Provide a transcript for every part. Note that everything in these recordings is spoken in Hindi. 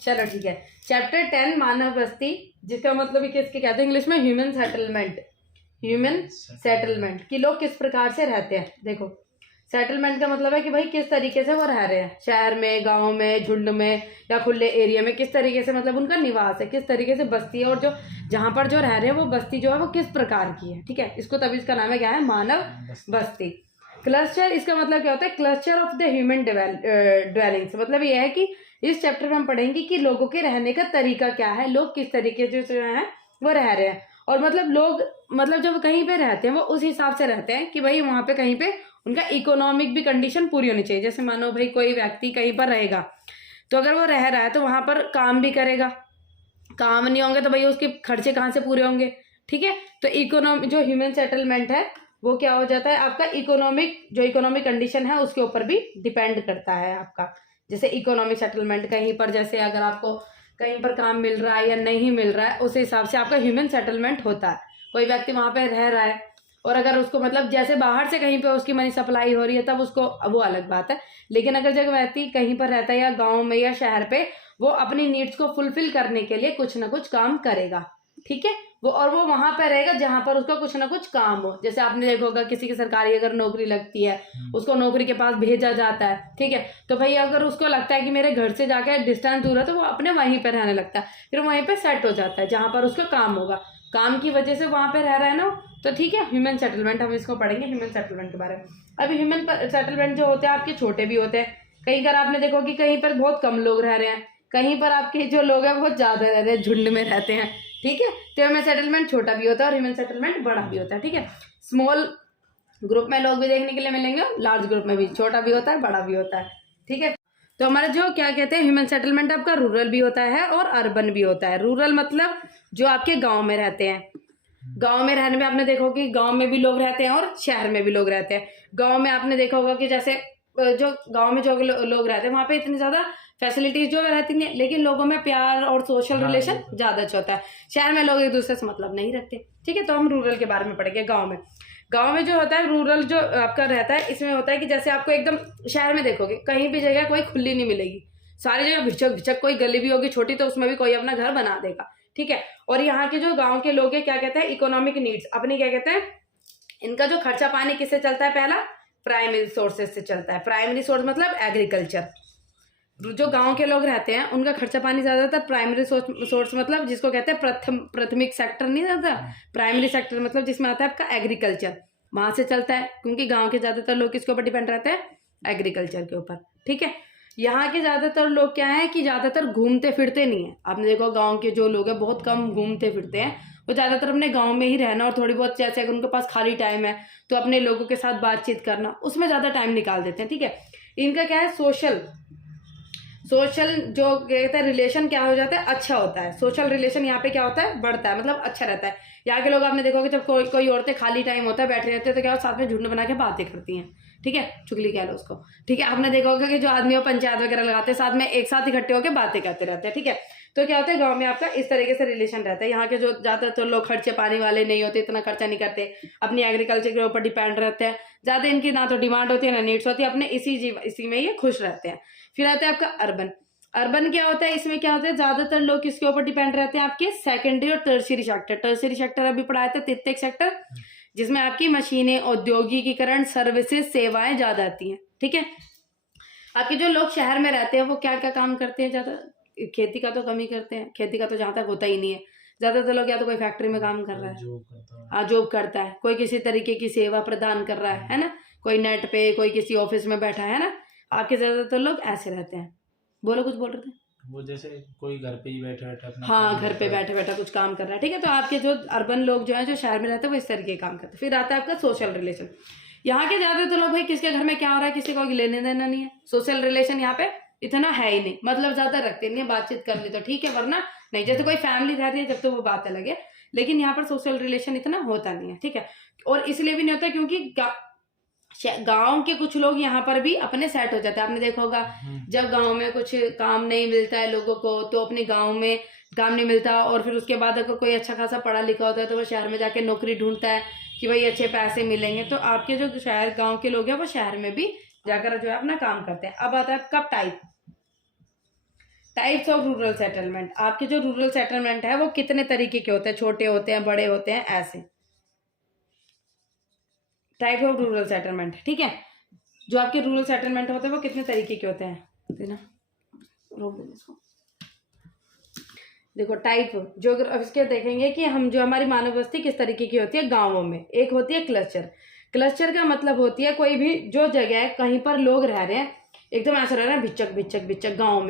चलो ठीक है। चैप्टर 10 मानव बस्ती, जिसका मतलब किसके कहते हैं इंग्लिश में, ह्यूमन सेटलमेंट। ह्यूमन सेटलमेंट कि लोग किस प्रकार से रहते हैं। देखो सेटलमेंट का मतलब है कि भाई किस तरीके से वो रह रहे हैं, शहर में, गांव में, झुंड में या खुले एरिया में, किस तरीके से मतलब उनका निवास है, किस तरीके से बस्ती है, और जो जहाँ पर जो रह रहे हैं वो बस्ती जो है वो किस प्रकार की है। ठीक है, इसको तभी इसका नाम है क्या है, मानव बस्ती। क्लस्टर, इसका मतलब क्या होता है, cluster of the human dwellings. मतलब ये है कि इस चैप्टर में हम पढ़ेंगे कि लोगों के रहने का तरीका क्या है, लोग किस तरीके से जो है वो रह रहे हैं। और मतलब लोग मतलब जब कहीं पे रहते हैं वो उस हिसाब से रहते हैं कि भाई वहां पे कहीं पे उनका इकोनॉमिक भी कंडीशन पूरी होनी चाहिए। जैसे मानो भाई कोई व्यक्ति कहीं पर रहेगा तो अगर वो रह रहा है तो वहां पर काम भी करेगा, काम नहीं होंगे तो भाई उसके खर्चे कहाँ से पूरे होंगे। ठीक है, तो इकोनॉमी जो ह्यूमन सेटलमेंट है वो क्या हो जाता है, आपका इकोनॉमिक जो इकोनॉमिक कंडीशन है उसके ऊपर भी डिपेंड करता है आपका। जैसे इकोनॉमिक सेटलमेंट कहीं पर, जैसे अगर आपको कहीं पर काम मिल रहा है या नहीं मिल रहा है, उस हिसाब से आपका ह्यूमन सेटलमेंट होता है। कोई व्यक्ति वहां पे रह रहा है और अगर उसको मतलब जैसे बाहर से कहीं पे उसकी मनी सप्लाई हो रही है तब उसको, वो अलग बात है। लेकिन अगर जब व्यक्ति कहीं पर रहता है या गाँव में या शहर पे, वो अपनी नीड्स को फुलफिल करने के लिए कुछ ना कुछ काम करेगा। ठीक है, वो और वो वहां पर रहेगा जहां पर उसका कुछ ना कुछ काम हो। जैसे आपने देखा होगा किसी की सरकारी अगर नौकरी लगती है, उसको नौकरी के पास भेजा जाता है। ठीक है, तो भाई अगर उसको लगता है कि मेरे घर से जाकर डिस्टेंस दूर है तो वो अपने वहीं पर रहने लगता है, फिर वहीं पे सेट हो जाता है जहां पर उसका काम होगा, काम की वजह से वहां पे रह रहा है ना। तो ठीक है, ह्यूमन सेटलमेंट हम इसको पढ़ेंगे, ह्यूमन सेटलमेंट के बारे में। अभी ह्यूमन सेटलमेंट जो होते हैं आपके छोटे भी होते हैं। कहीं पर आपने देखो कि कहीं पर बहुत कम लोग रह रहे हैं, कहीं पर आपके जो लोग हैं बहुत ज्यादा रह रहे हैं, झुंड में रहते हैं। ठीक है, तो ह्यूमन सेटलमेंट छोटा भी होता है और ह्यूमन सेटलमेंट बड़ा भी होता है। ठीक है, स्मॉल ग्रुप में लोग भी देखने के लिए मिलेंगे, लार्ज ग्रुप में भी, छोटा भी होता है बड़ा भी होता है। ठीक है, तो हमारा जो क्या कहते हैं ह्यूमन सेटलमेंट आपका रूरल भी होता है और अर्बन भी होता है। रूरल मतलब जो आपके गांव में रहते हैं। गांव में रहने में आपने देखो कि गांव में भी लोग रहते हैं और शहर में भी लोग रहते हैं। गांव में आपने देखा होगा कि जैसे जो गांव में जो लोग रहते हैं वहां पे इतनी ज्यादा फैसिलिटीज जो रहती नहीं, लेकिन लोगों में प्यार और सोशल रिलेशन ज्यादा अच्छा होता है। शहर में लोग एक दूसरे से मतलब नहीं रखते। ठीक है, तो हम रूरल के बारे में पढ़ेंगे। गांव में जो होता है रूरल जो आपका रहता है, इसमें होता है कि जैसे आपको एकदम, शहर में देखोगे कहीं भी जगह कोई खुली नहीं मिलेगी, सारी जगह भिचक भिचक, कोई गली भी होगी छोटी तो उसमें भी कोई अपना घर बना देगा। ठीक है, और यहाँ के जो गांव के लोग हैं क्या कहते हैं, इकोनॉमिक नीड्स अपनी क्या कहते हैं, इनका जो खर्चा पानी किससे चलता है, पहला प्राइमरी सोर्सेज से चलता है। प्राइमरी सोर्स मतलब एग्रीकल्चर। जो गांव के लोग रहते हैं उनका खर्चा पानी ज्यादातर प्राइमरी सोर्स मतलब जिसको कहते हैं प्राथमिक सेक्टर नहीं रहता, प्राइमरी सेक्टर मतलब जिसमें आता है आपका एग्रीकल्चर, वहां से चलता है। क्योंकि गांव के ज्यादातर लोग किसके ऊपर डिपेंड रहते हैं, एग्रीकल्चर के ऊपर। ठीक है, यहाँ के ज्यादातर लोग क्या है कि ज्यादातर घूमते फिरते नहीं है। आपने देखो गांव के जो लोग हैं बहुत कम घूमते फिरते हैं, वो ज्यादातर अपने गांव में ही रहना और थोड़ी बहुत जैसे अगर उनके पास खाली टाइम है तो अपने लोगों के साथ बातचीत करना, उसमें ज्यादा टाइम निकाल देते हैं। ठीक है, इनका क्या है, सोशल जो कहते हैं रिलेशन क्या हो जाता है, अच्छा होता है। सोशल रिलेशन यहाँ पे क्या होता है, बढ़ता है, मतलब अच्छा रहता है। यहाँ के लोग आपने देखोगे जब कोई औरतें खाली टाइम होता है बैठे रहते हैं तो क्या साथ में झुंड बना के बातें करती हैं। ठीक है, चुगली कह लो उसको। ठीक है, आपने देखा होगा कि जो आदमी वो पंचायत वगैरह लगाते हैं साथ में एक साथ इकट्ठे होकर बातें करते रहते हैं। ठीक है, तो क्या होता है गांव में आपका इस तरीके से रिलेशन रहता है। यहाँ के जो ज्यादातर लोग खर्चे पानी वाले नहीं होते, इतना खर्चा नहीं करते, अपनी एग्रीकल्चर के ऊपर डिपेंड रहते हैं, ज्यादा इनकी ना तो डिमांड होती है ना नीड्स होती है, अपने इसी में ये खुश रहते हैं। फिर आता है आपका अर्बन। अर्बन क्या होता है, इसमें क्या होता है, ज्यादातर लोग किसके ऊपर डिपेंड रहते हैं, आपके सेकेंडरी और टर्शियरी सेक्टर। टर्शियरी सेक्टर अभी पढ़ाया था, तृतीयक सेक्टर, जिसमें आपकी मशीनें, औद्योगिकीकरण, सर्विसेज, सेवाएं ज्यादा आती हैं। ठीक है, आपके जो लोग शहर में रहते हैं वो क्या क्या काम करते हैं, ज्यादा खेती का तो कम ही करते हैं, खेती का तो जहां तक होता ही नहीं है। ज्यादातर लोग या तो कोई फैक्ट्री में काम कर रहा है, जॉब करता है, कोई किसी तरीके की सेवा प्रदान कर रहा है ना, कोई नेट पे, कोई किसी ऑफिस में बैठा है ना। आपके ज्यादातर लोग ऐसे रहते हैं। बोलो, कुछ बोल रहे थे वो, जैसे कोई घर पे ही बैठे बैठे अपना, हाँ घर पे बैठे बैठा कुछ काम कर रहा है। ठीक है, तो आपके जो अर्बन लोग जो है जो शहर में रहते हैं वो इस तरीके के काम करते हैं। फिर आता है आपका सोशल रिलेशन। यहाँ के ज्यादातर लोग भाई किसके घर में क्या हो रहा है किसी को लेने देना नहीं है, सोशल रिलेशन यहाँ पे इतना है ही नहीं, मतलब ज्यादा रखते नहीं है, बातचीत कर ले तो ठीक है वरना नहीं। जैसे कोई फैमिली रह रही है जब तो वो बात अलग है, लेकिन यहाँ पर सोशल रिलेशन इतना होता नहीं है। ठीक है, और इसलिए भी नहीं होता क्योंकि गांव के कुछ लोग यहाँ पर भी अपने सेट हो जाते हैं। आपने देखा होगा जब गांव में कुछ काम नहीं मिलता है लोगों को तो अपने गांव में काम नहीं मिलता, और फिर उसके बाद अगर कोई अच्छा खासा पढ़ा लिखा होता है तो वो शहर में जाके नौकरी ढूंढता है कि भाई अच्छे पैसे मिलेंगे। तो आपके जो शहर गांव के लोग हैं वो शहर में भी जाकर जो है अपना काम करते हैं। अब आता है कब type. Types of rural settlement, आपके जो रूरल सेटलमेंट है वो कितने तरीके के होते हैं, छोटे होते हैं, बड़े होते हैं, ऐसे टाइप ऑफ रूरल सेटलमेंट। ठीक है, जो आपके रूरल सेटलमेंट होते हैं वो कितने तरीके के होते हैं, देना रोक देना इसको। देखो टाइप जो अब इसके देखेंगे कि हम जो हमारी मानव बस्ती किस तरीके की होती है गांवों में। एक होती है क्लस्टर। क्लस्टर का मतलब होती है कोई भी जो जगह कहीं पर लोग रह रहे हैं, एकदम ऐसा रह रहा है भिचक भिचक भिचक। गाँव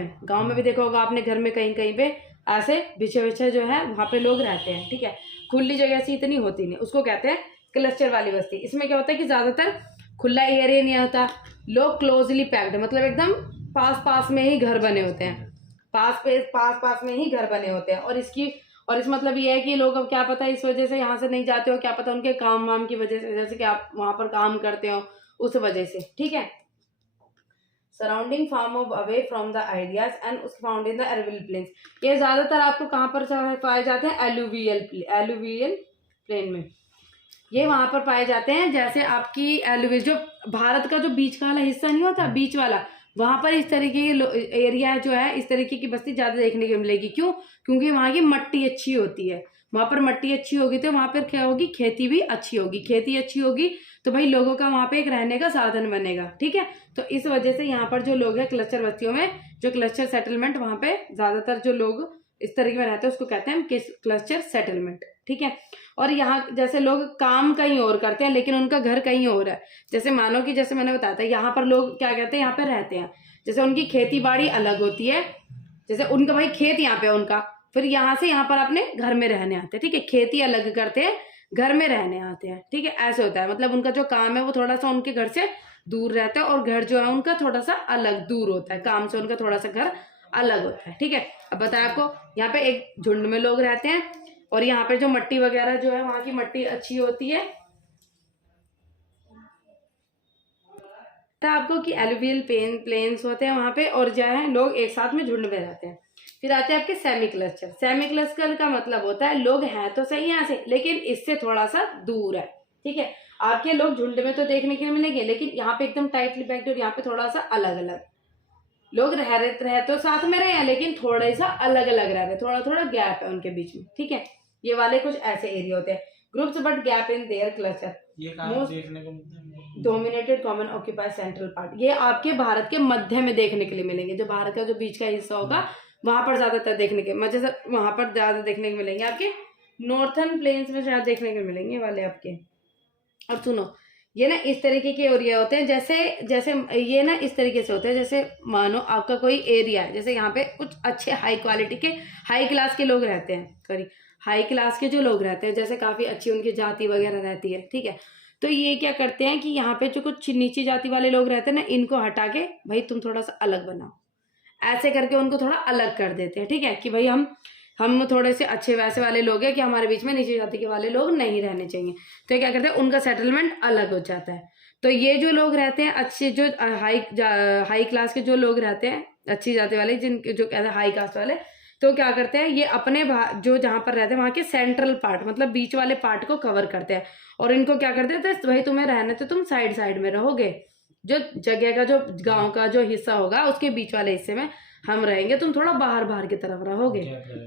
में भी देखा होगा आपने, घर में कहीं कहीं पे ऐसे बिछे बिछे जो है वहाँ पे लोग रहते हैं। ठीक है, खुली जगह ऐसी इतनी होती नहीं, उसको कहते हैं क्लस्टर वाली बस्ती। इसमें क्या होता है कि ज्यादातर खुला एरिया नहीं होता, लोग क्लोजली पैक्ड, मतलब एकदम पास पास में ही घर बने होते हैं, पास में ही घर बने होते हैं। और इस मतलब ये है कि लोग अब क्या पता इस वजह से यहाँ से नहीं जाते हो, क्या पता उनके काम वाम की वजह से, जैसे कि आप वहां पर काम करते हो उस वजह से। ठीक है, surrounding form off away from the ideas and found in the alluvial plains. ये ज्यादातर आपको कहाँ पर पाए जाते हैं, एलुवियल प्लेन में। ये वहां पर पाए जाते हैं, जैसे आपकी एलुवियल जो भारत का जो बीच वाला हिस्सा नहीं होता, बीच वाला, वहां पर इस तरीके की एरिया जो है, इस तरीके की बस्ती ज्यादा देखने को मिलेगी। क्यों? क्योंकि वहां की मट्टी अच्छी होती है। वहां पर मट्टी अच्छी होगी तो वहां पर क्या होगी, खेती भी अच्छी होगी। खेती अच्छी होगी तो भाई लोगों का वहां पे एक रहने का साधन बनेगा। ठीक है, तो इस वजह से यहाँ पर जो लोग हैं क्लस्टर बस्तियों में, जो क्लस्टर सेटलमेंट, वहां पे ज्यादातर जो लोग इस तरीके में रहते हैं उसको कहते हैं क्लस्टर सेटलमेंट। ठीक है, और यहाँ जैसे लोग काम कहीं और करते हैं लेकिन उनका घर कहीं और है। जैसे मानो कि जैसे मैंने बताया था, यहाँ पर लोग क्या कहते हैं, यहाँ पे रहते हैं, जैसे उनकी खेती बाड़ी अलग होती है, जैसे उनका भाई खेत यहाँ पे है उनका, फिर यहाँ से यहाँ पर अपने घर में रहने आते हैं। ठीक है, खेती अलग करते हैं, घर में रहने आते हैं। ठीक है, ऐसे होता है, मतलब उनका जो काम है वो थोड़ा सा उनके घर से दूर रहता है और घर जो है उनका थोड़ा सा अलग दूर होता है, काम से उनका थोड़ा सा घर अलग होता है। ठीक है, अब बताया आपको, यहाँ पे एक झुंड में लोग रहते हैं और यहाँ पे जो मट्टी वगैरह जो है वहां की मट्टी अच्छी होती है। तो आपको कि एलुवियल प्लेन्स होते हैं वहां पे, और जो है लोग एक साथ में झुंड में रहते हैं। फिर आते हैं आपके सेमी क्लस्टर। सेमी क्लस्टर का मतलब होता है लोग हैं तो सही यहाँ से, लेकिन इससे थोड़ा सा दूर है। ठीक है, आपके लोग झुंड में तो देखने के लिए मिलेंगे, लेकिन यहाँ पे एकदम टाइटली पैक्ड और यहाँ पे थोड़ा सा अलग अलग लोग रह तो साथ में रहे हैं, लेकिन थोड़ा सा अलग अलग रह रहे, थोड़ा थोड़ा गैप है उनके बीच में। ठीक है, ये वाले कुछ ऐसे एरिया होते हैं, groups but gap in their cluster. ये कहाँ देखने को मिलता है? Dominated common occupy central part. ये आपके भारत के मध्य में देखने के लिए मिलेंगे, जो भारत का जो बीच का हिस्सा होगा वहां पर ज्यादातर देखने के, मजे से वहां पर ज्यादा देखने को मिलेंगे। आपके नॉर्थर्न प्लेन्स में शायद देखने को मिलेंगे वाले आपके। अब सुनो, ये ना इस तरीके के एरिया होते हैं, जैसे ये ना इस तरीके से होते हैं, जैसे मानो आपका कोई एरिया है, जैसे यहाँ पे कुछ अच्छे हाई क्वालिटी के हाई क्लास के लोग रहते हैं, सॉरी हाई क्लास के जो लोग रहते हैं, जैसे काफी अच्छी उनकी जाति वगैरह रहती है। ठीक है, तो ये क्या करते हैं कि यहाँ पे जो कुछ नीची जाति वाले लोग रहते हैं ना, इनको हटा के भाई तुम थोड़ा सा अलग बनाओ, ऐसे करके उनको थोड़ा अलग कर देते हैं। ठीक है, कि भाई हम थोड़े से अच्छे वैसे वाले लोग हैं कि हमारे बीच में नीची जाति के वाले लोग नहीं रहने चाहिए। तो क्या करते हैं, उनका सेटलमेंट अलग हो जाता है। तो ये जो लोग रहते हैं अच्छे, जो हाई क्लास के जो लोग रहते हैं, अच्छी जाति वाले, जिनके जो कहते हैं हाई कास्ट वाले, तो क्या करते हैं, ये अपने जो जहाँ पर रहते हैं वहाँ के सेंट्रल पार्ट, मतलब बीच वाले पार्ट को कवर करते हैं। और इनको क्या करते हैं, तो भाई तुम्हें रहने तो तुम साइड में रहोगे, जो जगह का जो गांव का जो हिस्सा होगा उसके बीच वाले हिस्से में हम रहेंगे, तुम थोड़ा बाहर की तरफ रहोगे,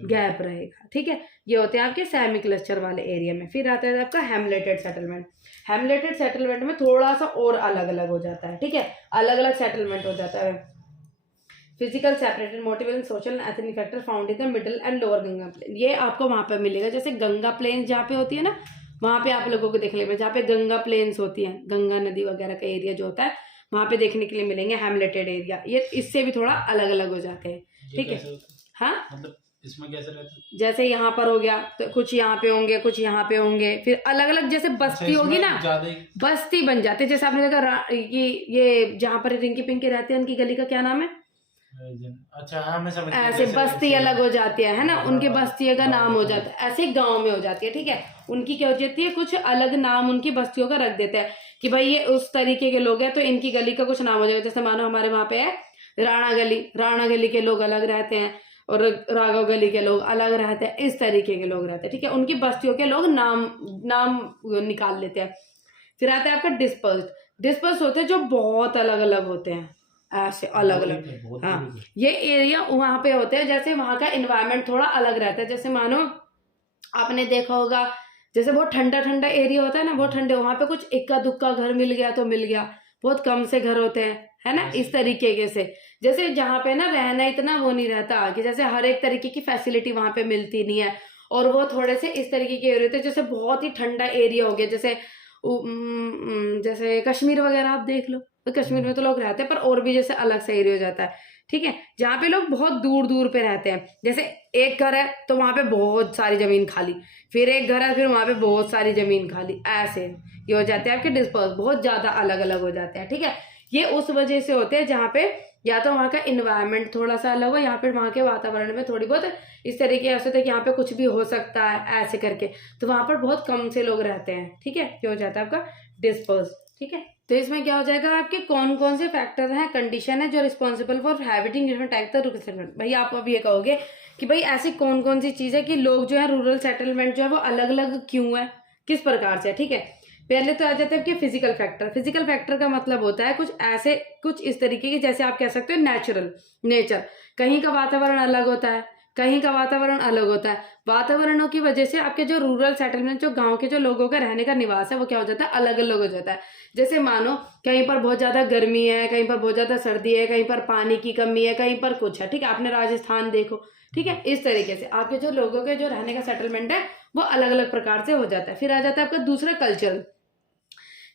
गैप रहेगा। ठीक है, ये होते हैं आपके सेमी क्लस्टर वाले एरिया में। फिर आता है आपका हेमलेटेड सेटलमेंट। हेमलेटेड सेटलमेंट में थोड़ा सा और अलग अलग हो जाता है। ठीक है, अलग अलग सेटलमेंट हो जाता है। फिजिकल सेपरेटेड मोटिवल social ethnic factor found in the middle and lower Ganga plain. ये आपको वहां पर मिलेगा, जैसे गंगा प्लेन जहाँ पे होती है ना, वहां पे आप लोगों को देखने में, जहाँ पे गंगा प्लेन्स होती हैं, गंगा नदी वगैरह का एरिया जो होता है वहां पे देखने के लिए मिलेंगे हेमलेटेड एरिया। ये इससे भी थोड़ा अलग अलग हो जाते हैं। ठीक है, हाँ, मतलब इसमें कैसे रहता है? जैसे यहाँ पर हो गया तो कुछ यहाँ पे होंगे, कुछ यहाँ पे होंगे, फिर अलग अलग जैसे बस्ती होगी ना, बस्ती बन जाती है। जैसे आपने देखा ये जहाँ पर रिंकी पिंकी रहते हैं, उनकी गली का क्या नाम है, अच्छा हाँ मैं समझ गया, ऐसे बस्ती अलग हो जाती है ना, उनके बस्तियों का नाम हो जाता है, ऐसे गांव में हो जाती है। ठीक है, उनकी क्या हो जाती है, कुछ अलग नाम उनकी बस्तियों का रख देते हैं कि भाई ये उस तरीके के लोग हैं तो इनकी गली का कुछ नाम हो जाएगा। जैसे मानो हमारे वहां पे है राणा गली के लोग अलग रहते हैं और राघव गली के लोग अलग रहते हैं, इस तरीके के लोग रहते हैं। ठीक है, उनकी बस्तियों के लोग नाम निकाल लेते हैं। फिर आता है आपका डिस्पर्स्ड होते हैं, जो बहुत अलग अलग होते हैं, ऐसे अलग अलग। बहुत हाँ, दूरी पे। ये एरिया वहाँ पे होते हैं, जैसे वहाँ का इन्वायरमेंट थोड़ा अलग रहता है। जैसे मानो आपने देखा होगा, जैसे बहुत ठंडा ठंडा एरिया होता है ना, बहुत ठंडे, वहाँ पे कुछ इक्का दुक्का घर मिल गया तो मिल गया, बहुत कम से घर होते हैं, है ना, इस तरीके के से। जैसे जहाँ पे ना रहना इतना वो नहीं रहता कि जैसे हर एक तरीके की फैसिलिटी वहाँ पे मिलती नहीं है, और वो थोड़े से इस तरीके के एरिया होते हैं। जैसे बहुत ही ठंडा एरिया हो गया, जैसे कश्मीर वगैरह आप देख लो, तो कश्मीर में तो लोग रहते हैं, पर और भी जैसे अलग सा एरिया हो जाता है, ठीक है, जहाँ पे लोग बहुत दूर दूर पे रहते हैं। जैसे एक घर है तो वहां पे बहुत सारी जमीन खाली, फिर एक घर है फिर वहां पे बहुत सारी जमीन खाली, ऐसे ये हो जाते हैं आपके डिस्पर्स, बहुत ज्यादा अलग अलग हो जाते हैं, ठीक है। ये उस वजह से होते हैं जहाँ पे या तो वहाँ का इन्वायरमेंट थोड़ा सा अलग हो, या फिर वहाँ के वातावरण में थोड़ी बहुत इस तरीके ऐसे थे कि यहाँ पे कुछ भी हो सकता है ऐसे करके, तो वहाँ पर बहुत कम से लोग रहते हैं, ठीक है, ये हो जाता है आपका डिस्पर्स, ठीक है। तो इसमें क्या हो जाएगा, आपके कौन कौन से फैक्टर हैं, कंडीशन है जो responsible for habiting different type of settlement. भाई आप अब ये कहोगे कि भाई ऐसी कौन कौन सी चीज़ है कि लोग जो है रूरल सेटलमेंट जो है वो अलग अलग क्यों है, किस प्रकार से, ठीक है। पहले तो आ जाता है कि फिजिकल फैक्टर। फिजिकल फैक्टर का मतलब होता है कुछ ऐसे, कुछ इस तरीके के, जैसे आप कह सकते हो नेचुरल, नेचर, कहीं का वातावरण अलग होता है, कहीं का वातावरण अलग होता है। वातावरणों की वजह से आपके जो रूरल सेटलमेंट, जो गांव के जो लोगों का रहने का निवास है, वो क्या हो जाता है, अलग अलग हो जाता है। जैसे मानो कहीं पर बहुत ज्यादा गर्मी है, कहीं पर बहुत ज्यादा सर्दी है, कहीं पर पानी की कमी है, कहीं पर कुछ है, ठीक है, आपने राजस्थान देखो, ठीक है, इस तरीके से आपके जो लोगों के जो रहने का सेटलमेंट है वो अलग अलग प्रकार से हो जाता है। फिर आ जाता है आपका दूसरा कल्चर।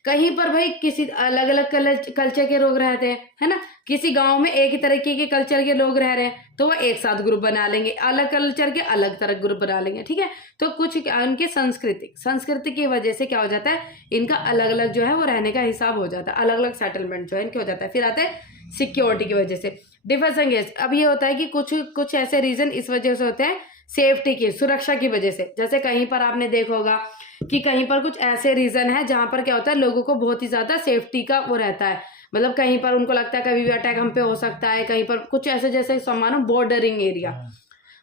कहीं पर भाई किसी अलग अलग कल्चर के लोग रहते हैं, है ना, किसी गांव में एक ही तरीके के कल्चर के लोग रह रहे हैं तो वो एक साथ ग्रुप बना लेंगे, अलग कल्चर के अलग तरह ग्रुप बना लेंगे, ठीक है। तो कुछ उनके संस्कृति की वजह से क्या हो जाता है, इनका अलग अलग जो है वो रहने का हिसाब हो जाता है, अलग अलग सेटलमेंट जो है इनके हो जाता है। फिर आता है सिक्योरिटी की वजह से डिफरेंस एंगेज। अब ये होता है कि कुछ कुछ ऐसे रीजन इस वजह से होते हैं, सेफ्टी की, सुरक्षा की वजह से। जैसे कहीं पर आपने देखा होगा कि कहीं पर कुछ ऐसे रीजन है जहां पर क्या होता है, लोगों को बहुत ही ज्यादा सेफ्टी का वो रहता है, मतलब कहीं पर उनको लगता है कभी भी अटैक हम पे हो सकता है, कहीं पर कुछ ऐसे, जैसे मानो बॉर्डरिंग एरिया,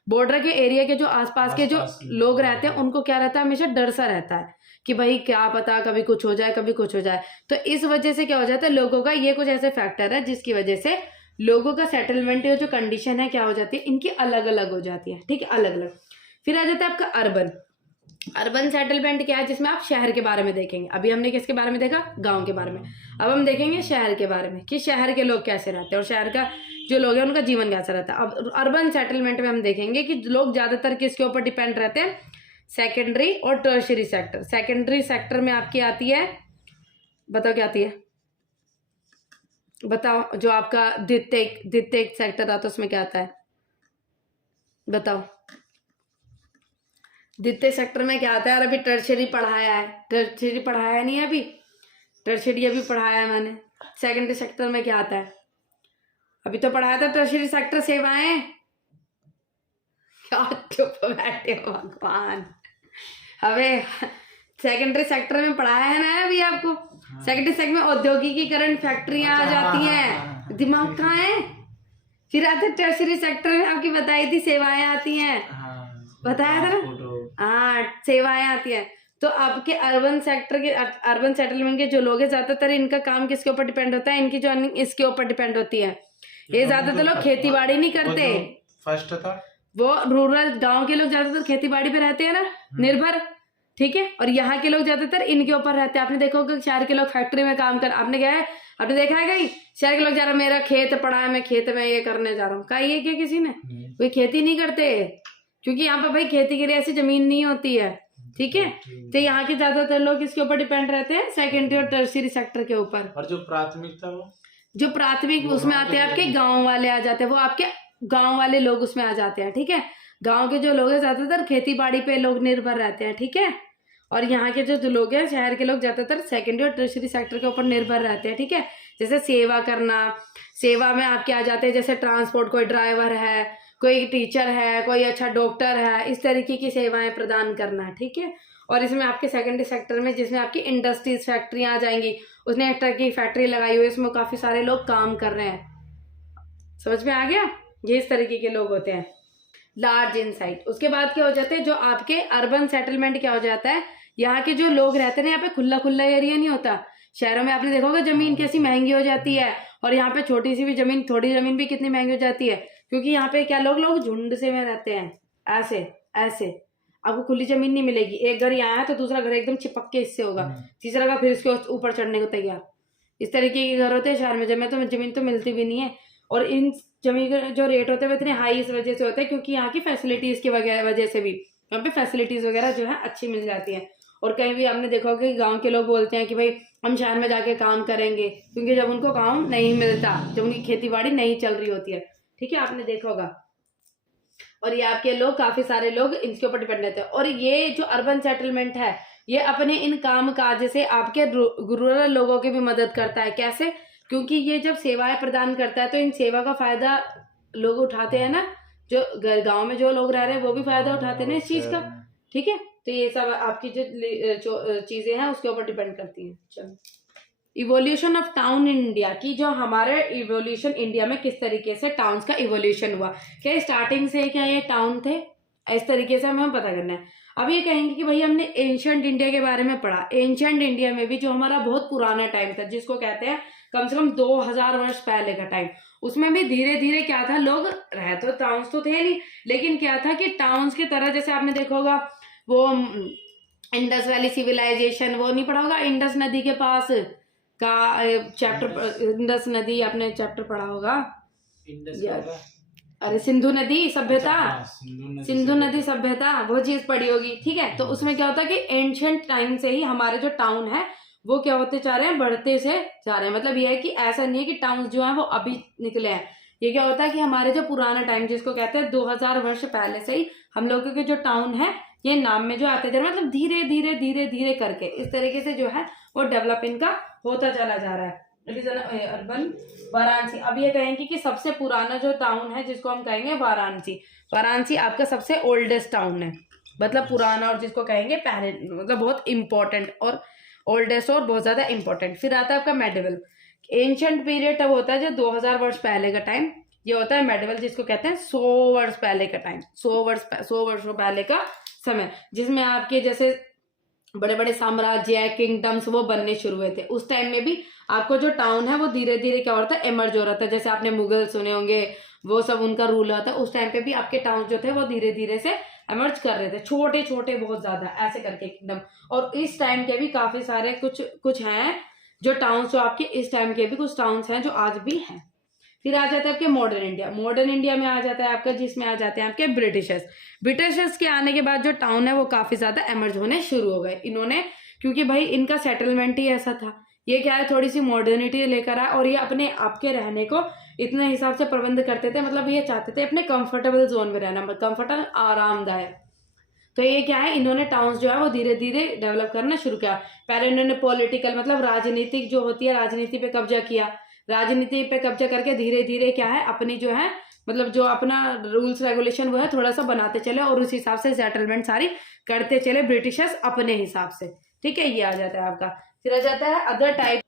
बॉर्डर के एरिया के जो आसपास के जो लोग रहते हैं उनको क्या रहता है, हमेशा डर सा रहता है कि भाई क्या पता कभी कुछ हो जाए, कभी कुछ हो जाए। तो इस वजह से क्या हो जाता है, लोगों का ये कुछ ऐसे फैक्टर है जिसकी वजह से लोगों का सेटलमेंट जो कंडीशन है क्या हो जाती है, इनकी अलग अलग हो जाती है, ठीक है, अलग अलग। फिर आ जाता है आपका अर्बन। अर्बन सेटलमेंट क्या है, जिसमें आप शहर के बारे में देखेंगे। अभी हमने किसके बारे में देखा, गांव के बारे में। अब हम देखेंगे शहर के बारे में कि शहर के लोग कैसे रहते हैं और शहर का जो लोग हैं उनका जीवन कैसा रहता है। अब अर्बन सेटलमेंट में हम देखेंगे कि लोग ज्यादातर किसके ऊपर डिपेंड रहते हैं, सेकेंडरी और टर्शियरी सेक्टर। सेकेंडरी सेक्टर में आपकी आती है, बताओ क्या आती है, बताओ, जो आपका द्वितीय सेक्टर आता है उसमें क्या आता है, बताओ, द्वितीय सेक्टर में क्या आता है। और अभी टर्शियरी पढ़ाया है, टर्शियरी पढ़ाया नहीं है, अभी टर्शियरी अभी पढ़ाया है मैंने। सेकेंडरी सेक्टर में क्या आता है, अभी तो पढ़ाया था टर्शियरी सेक्टर सेवाएं। क्या चुप बैठे हो भगवान, अबे सेकेंडरी सेक्टर में पढ़ाया है ना अभी आपको। सेकेंडरी सेक्टर में औद्योगिकीकरण, फैक्ट्रियां आ जाती हैं, दिमाग कहाँ है। फिर आते टर्शियरी सेक्टर में आपकी बताई थी सेवाएं आती हैं, बताया था ना, हाँ सेवाएं आती हैं। तो आपके अर्बन सेक्टर के, अर्बन सेटलमेंट के जो लोग हैं ज्यादातर इनका काम किसके ऊपर डिपेंड होता है, इनकी जो अर्निंग इसके ऊपर डिपेंड होती है। ये ज्यादातर लोग खेती बाड़ी नहीं करते, फर्स्ट था वो रूरल गांव के लोग ज्यादातर खेती बाड़ी पे रहते हैं ना निर्भर, ठीक है, और यहाँ के लोग ज्यादातर इनके ऊपर रहते हैं। आपने देखा होगा शहर के लोग फैक्ट्री में काम कर, आपने क्या है, आपने देखा है कहीं शहर के लोग जा रहा मेरा खेत पड़ा है, मैं खेत में ये करने जा रहा हूँ, कहा ये क्या किसी ने, कोई खेती नहीं करते, क्योंकि यहाँ पर भाई खेती के लिए ऐसी जमीन नहीं होती है, ठीक है। तो यहाँ के ज्यादातर लोग किसके ऊपर डिपेंड रहते हैं, सेकेंडरी और टर्शियरी सेक्टर के ऊपर। और जो प्राथमिक था वो, जो प्राथमिक उसमें आते हैं आपके गांव वाले आ जाते हैं, वो आपके गांव वाले लोग उसमें आ जाते हैं, ठीक है। गांव के जो लोग हैं ज्यादातर खेती बाड़ी पे लोग निर्भर रहते हैं, ठीक है। और यहाँ के जो लोग हैं शहर के लोग ज्यादातर सेकेंडरी और टर्शियरी सेक्टर के ऊपर निर्भर रहते हैं, ठीक है। जैसे सेवा करना, सेवा में आपके आ जाते हैं जैसे ट्रांसपोर्ट, कोई ड्राइवर है, कोई टीचर है, कोई अच्छा डॉक्टर है, इस तरीके की सेवाएं प्रदान करना, ठीक है। और इसमें आपके सेकेंडरी सेक्टर में जिसमें आपकी इंडस्ट्रीज फैक्ट्रियां आ जाएंगी, उसने एक तरह की फैक्ट्री लगाई हुई है, इसमें काफी सारे लोग काम कर रहे हैं, समझ में आ गया, ये इस तरीके के लोग होते हैं। लार्ज इनसाइट, उसके बाद क्या हो जाते हैं, जो आपके अर्बन सेटलमेंट क्या हो जाता है, यहाँ के जो लोग रहते हैं यहाँ पे खुला खुला एरिया नहीं होता। शहरों में आपने देखा होगा जमीन कैसी महंगी हो जाती है, और यहाँ पे छोटी सी भी जमीन, थोड़ी जमीन भी कितनी महंगी हो जाती है, क्योंकि यहाँ पे क्या लोग झुंड से में रहते हैं, ऐसे ऐसे। आपको खुली जमीन नहीं मिलेगी, एक घर यहाँ है तो दूसरा घर एकदम चिपक के इससे होगा, तीसरा घर फिर इसके ऊपर चढ़ने को तैयार। इस तरीके के घर होते हैं शहर में, जमीन तो मिलती भी नहीं है। और इन जमीन के जो रेट होते हैं वो इतने हाई इस वजह से होते हैं क्योंकि यहाँ की फैसिलिटीज की वजह से भी, यहाँ पे फैसिलिटीज वगैरह जो है अच्छी मिल जाती है। और कहीं भी आपने देखा होगा कि गांव के लोग बोलते हैं कि भाई हम शहर में जाके काम करेंगे, क्योंकि जब उनको काम नहीं मिलता, जब उनकी खेती बाड़ी नहीं चल रही होती है, ठीक है, आपने देखा होगा। और ये आपके लोग, काफी सारे लोग इनके ऊपर डिपेंड रहते हैं। और ये जो अर्बन सेटलमेंट है ये अपने इन काम काज से आपके रूरल लोगों की भी मदद करता है। कैसे? क्योंकि ये जब सेवाएं प्रदान करता है तो इन सेवा का फायदा लोग उठाते हैं ना, जो गांव में जो लोग रह रहे हैं वो भी फायदा उठाते हैं ना इस चीज का, ठीक है। तो ये सब आपकी जो चीजें हैं उसके ऊपर डिपेंड करती हैं। चलो, evolution of town in India की, जो हमारे इवोल्यूशन इंडिया में किस तरीके से टाउन्स का इवोल्यूशन हुआ, क्या स्टार्टिंग से क्या ये टाउन थे, इस तरीके से हमें पता करना है। अब ये कहेंगे कि भाई हमने एंशिएंट इंडिया के बारे में पढ़ा, एंशिएंट इंडिया में भी जो हमारा बहुत पुराना टाइम था, जिसको कहते हैं कम से कम 2000 वर्ष पहले का टाइम, उसमें भी धीरे धीरे क्या था, लोग रह तो टाउन्स तो थे नहीं, लेकिन क्या था कि टाउन्स की तरह, जैसे आपने देखा होगा वो इंडस वैली सिविलाइजेशन, वो नहीं पढ़ा होगा, इंडस नदी के पास का चैप्टर, इंडस नदी आपने चैप्टर पढ़ा होगा, अरे सिंधु नदी सभ्यता, सिंधु नदी सभ्यता, वो चीज पढ़ी होगी, ठीक है। तो उसमें क्या होता है कि एंशिएंट टाइम से ही हमारे जो टाउन है वो क्या होते जा रहे हैं, बढ़ते से जा रहे हैं। मतलब ये है कि ऐसा नहीं है कि टाउन जो है वो अभी निकले हैं, ये क्या होता है कि हमारे जो पुराना टाइम जिसको कहते हैं 2000 वर्ष पहले से ही हम लोगों के जो टाउन है ये नाम में जो आते जा रहे हैं, मतलब धीरे धीरे धीरे धीरे करके इस तरीके से जो है वो डेवलप इनका होता चला जा रहा है। It is urban Varanasi. अब ये कहेंगे कि सबसे पुराना जो टाउन है जिसको हम कहेंगे वाराणसी, वाराणसी आपका सबसे ओल्डेस्ट टाउन है, मतलब पुराना, और जिसको कहेंगे पहले, मतलब बहुत इंपॉर्टेंट और ओल्डेस्ट और बहुत ज्यादा इंपॉर्टेंट। फिर आता है आपका मेडिवल। एंशिएंट पीरियड तब होता है जो 2000 वर्ष पहले का टाइम, ये होता है मेडिवल, जिसको कहते हैं 100 वर्ष पहले का टाइम, 100 वर्षों पहले का समय, जिसमें आपके जैसे बड़े बड़े साम्राज्य, किंगडम्स वो बनने शुरू हुए थे। उस टाइम में भी आपको जो टाउन है वो धीरे धीरे क्या होता है, इमर्ज हो रहा था। जैसे आपने मुगल सुने होंगे, वो सब उनका रूल होता है, उस टाइम पे भी आपके टाउन जो थे वो धीरे धीरे से इमर्ज कर रहे थे, छोटे छोटे बहुत ज्यादा ऐसे करके किंगडम। और इस टाइम के भी काफी सारे कुछ हैं जो टाउन्स, जो आपके इस टाइम के भी कुछ टाउन्स हैं जो आज भी हैं। फिर आ जाता है आपके मॉडर्न इंडिया। मॉडर्न इंडिया में आ जाता है आपका, जिसमें आ जाते हैं आपके ब्रिटिशर्स के आने के बाद जो टाउन है वो काफी ज्यादा इमर्ज होने शुरू हो गए इन्होंने, क्योंकि भाई इनका सेटलमेंट ही ऐसा था। ये क्या है, थोड़ी सी मॉडर्निटी लेकर आए और ये अपने आपके रहने को इतने हिसाब से प्रबंध करते थे, मतलब ये चाहते थे अपने कंफर्टेबल जोन में रहना, कंफर्टेबल आरामदायक। तो ये क्या है, इन्होंने टाउन्स जो है वो धीरे धीरे डेवलप करना शुरू किया। पहले इन्होंने पॉलिटिकल, मतलब राजनीतिक जो होती है, राजनीति पे कब्जा किया, राजनीति पे कब्जा करके धीरे धीरे क्या है, अपनी जो है मतलब जो अपना रूल्स रेगुलेशन वो है थोड़ा सा बनाते चले और उस हिसाब से सेटलमेंट सारी करते चले ब्रिटिशर्स अपने हिसाब से, ठीक है। ये आ जाता है आपका। फिर आ जाता है अदर टाइप,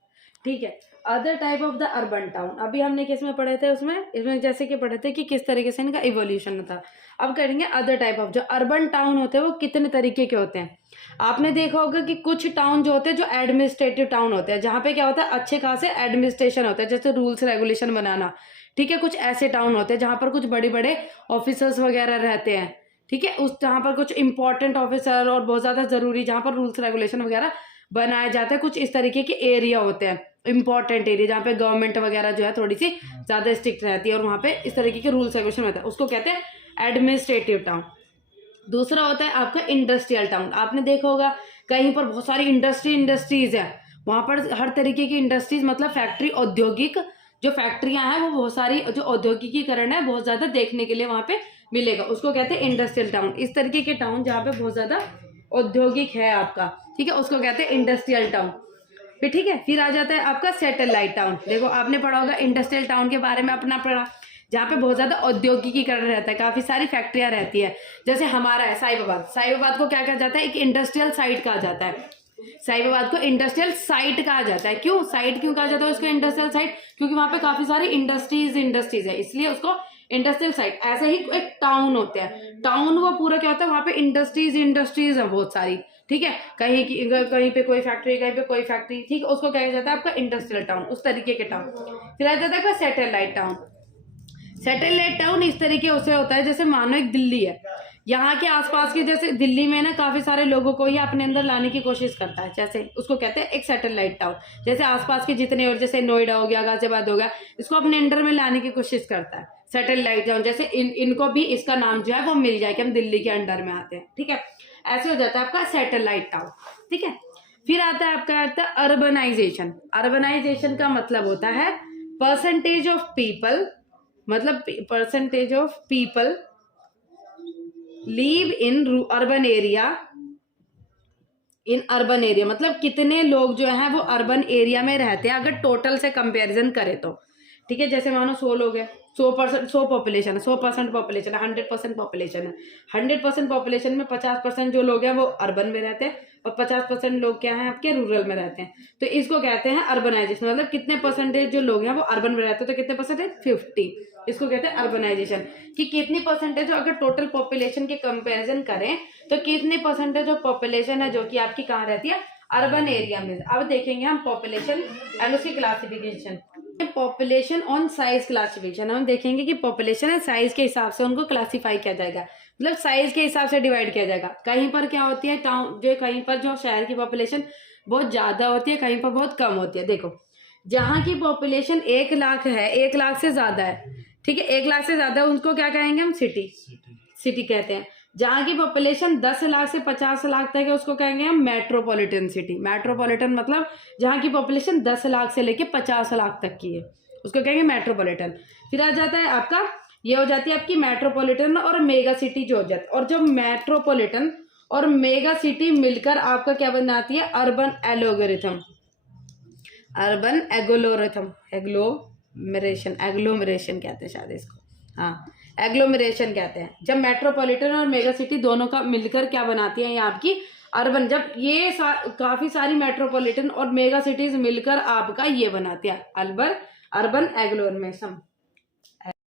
ठीक है, other type of the urban town. अभी हमने किस में पढ़े थे, इसमें जैसे कि पढ़े थे कि किस तरीके से इनका इवोल्यूशन होता। अब करेंगे अदर टाइप ऑफ, जो अर्बन टाउन होते हैं वो कितने तरीके के होते हैं। आपने देखा होगा कि कुछ टाउन जो होते हैं जो एडमिनिस्ट्रेटिव टाउन होते हैं, जहाँ पे क्या होता है, अच्छे खासे एडमिनिस्ट्रेशन होता है, जैसे रूल्स रेगुलेशन बनाना, ठीक है। कुछ ऐसे टाउन होते हैं जहाँ पर कुछ बड़े बड़े ऑफिसर्स वगैरह रहते हैं, ठीक है, उस जहाँ पर कुछ इंपॉर्टेंट ऑफिसर और बहुत ज्यादा जरूरी, जहाँ पर रूल्स रेगुलेशन वगैरह बनाया जाता है। कुछ इस तरीके के एरिया होते हैं, इंपॉर्टेंट एरिया, जहाँ पे गवर्नमेंट वगैरह जो है थोड़ी सी ज्यादा स्ट्रिक्ट रहती है और वहाँ पे इस तरीके के रूल्स रेगुलेशन होता है, उसको कहते हैं एडमिनिस्ट्रेटिव टाउन। दूसरा होता है आपका इंडस्ट्रियल टाउन। आपने देखा होगा कहीं पर बहुत सारी इंडस्ट्रीज है, वहां पर हर तरीके की इंडस्ट्रीज, मतलब फैक्ट्री, औद्योगिक जो फैक्ट्रियां हैं वो बहुत सारी, जो औद्योगिकीकरण है बहुत ज्यादा देखने के लिए वहां पे मिलेगा, उसको कहते हैं इंडस्ट्रियल टाउन। इस तरीके के टाउन जहाँ पे बहुत ज्यादा औद्योगिक है आपका, ठीक है, उसको कहते हैं इंडस्ट्रियल टाउन। फिर ठीक है, फिर आ जाता है आपका सैटेलाइट टाउन। देखो आपने पढ़ा होगा इंडस्ट्रियल टाउन के बारे में, अपना पढ़ा, जहाँ पे बहुत ज्यादा औद्योगिकीकरण रहता है, काफी सारी फैक्ट्रियां रहती है। जैसे हमारा है साहिबाबाद को क्या कहा जाता है, एक इंडस्ट्रियल साइट कहा जाता है। साहिबाबाद को इंडस्ट्रियल साइट कहा जाता है। क्यों साइट क्यों कहा जाता है उसको इंडस्ट्रियल साइट, क्योंकि वहां पे काफी सारी इंडस्ट्रीज है, इसलिए उसको इंडस्ट्रियल साइट। ऐसे ही एक टाउन होता है, टाउन वो पूरा क्या होता है, वहां पे इंडस्ट्रीज है बहुत सारी, ठीक है, कहीं पे कोई फैक्ट्री, कहीं पे कोई फैक्ट्री, ठीक है, उसको क्या कहा जाता है आपका इंडस्ट्रियल टाउन, उस तरीके के टाउन। फिर आ जाता है आपका सैटेलाइट टाउन। सैटेलाइट टाउन इस तरीके उसे होता है जैसे मानो एक दिल्ली है, यहाँ के आसपास के, जैसे दिल्ली में ना काफी सारे लोगों को ही अपने अंदर लाने की कोशिश करता है, जैसे उसको कहते हैं एक सैटेलाइट टाउन। जैसे आसपास के जितने, और जैसे नोएडा हो गया, गाजियाबाद हो गया, इसको अपने अंडर में लाने की कोशिश करता है सैटेलाइट टाउन। जैसे इनको भी इसका नाम जो है वो मिल जाए कि हम दिल्ली के अंडर में आते हैं, ठीक है, ऐसे हो जाता है आपका सैटेलाइट टाउन, ठीक है। फिर आता है आपका अर्बनाइजेशन। अर्बनाइजेशन का मतलब होता है परसेंटेज ऑफ पीपल, मतलब percentage of people leave in urban area, in urban area मतलब कितने लोग जो है वो अर्बन एरिया में रहते हैं अगर टोटल से कंपैरिजन करें तो, ठीक है। जैसे मानो 100 लोग हैं, 100 पॉपुलेशन है, 100% पॉपुलेशन है, 100% पॉपुलेशन है, 100% पॉपुलेशन में 50% जो लोग हैं वो अर्बन में रहते हैं और 50% लोग क्या हैं आपके रूरल में रहते हैं। तो इसको कहते हैं अर्बनाइजेशन, मतलब कितने परसेंटेज जो लोग हैं वो अर्बन में रहते हैं, तो कितने परसेंटेज, 50, इसको कहते हैं अर्बनाइजेशन। कि कितनी परसेंटेज अगर टोटल पॉपुलेशन के कंपैरिजन करें तो कितने परसेंटेज ऑफ पॉपुलेशन है जो कि आपकी कहाँ रहती है, अर्बन एरिया में। अब देखेंगे हम पॉपुलेशन एंड उसकी classification. Population on size classification, हम देखेंगे कि पॉपुलेशन है साइज के हिसाब से उनको क्लासिफाई किया जाएगा, मतलब साइज के हिसाब से डिवाइड किया जाएगा। कहीं पर क्या होती है टाउन, जो कहीं पर जो शहर की पॉपुलेशन बहुत ज्यादा होती है, कहीं पर बहुत कम होती है। देखो जहाँ की पॉपुलेशन 1 लाख है, 1 लाख से ज्यादा है, ठीक है, 1 लाख से ज्यादा, उनको क्या कहेंगे हम, सिटी कहते हैं। जहाँ की पॉपुलेशन 10 लाख से 50 लाख तक है उसको कहेंगे हम मेट्रोपॉलिटन सिटी। मेट्रोपॉलिटन मतलब जहाँ की पॉपुलेशन 10 लाख से लेके 50 लाख तक की है उसको कहेंगे मेट्रोपॉलिटन। फिर आ जाता है आपका, ये हो जाती है आपकी मेट्रोपॉलिटन और मेगा सिटी जो हो जाती है। और जो मेट्रोपॉलिटन और मेगा सिटी मिलकर आपका क्या बनाती है, अर्बन एलोगोरिथम, अर्बन एग्लोरिथम, एग्लोमरेशन कहते हैं शायद इसको, हाँ एग्लोमरेशन कहते हैं। जब मेट्रोपॉलिटन और मेगा सिटी दोनों का मिलकर क्या बनाती है ये आपकी अर्बन, जब ये काफी सारी मेट्रोपॉलिटन और मेगा सिटीज मिलकर आपका ये बनाती है अर्बन एग्लोमरेशन।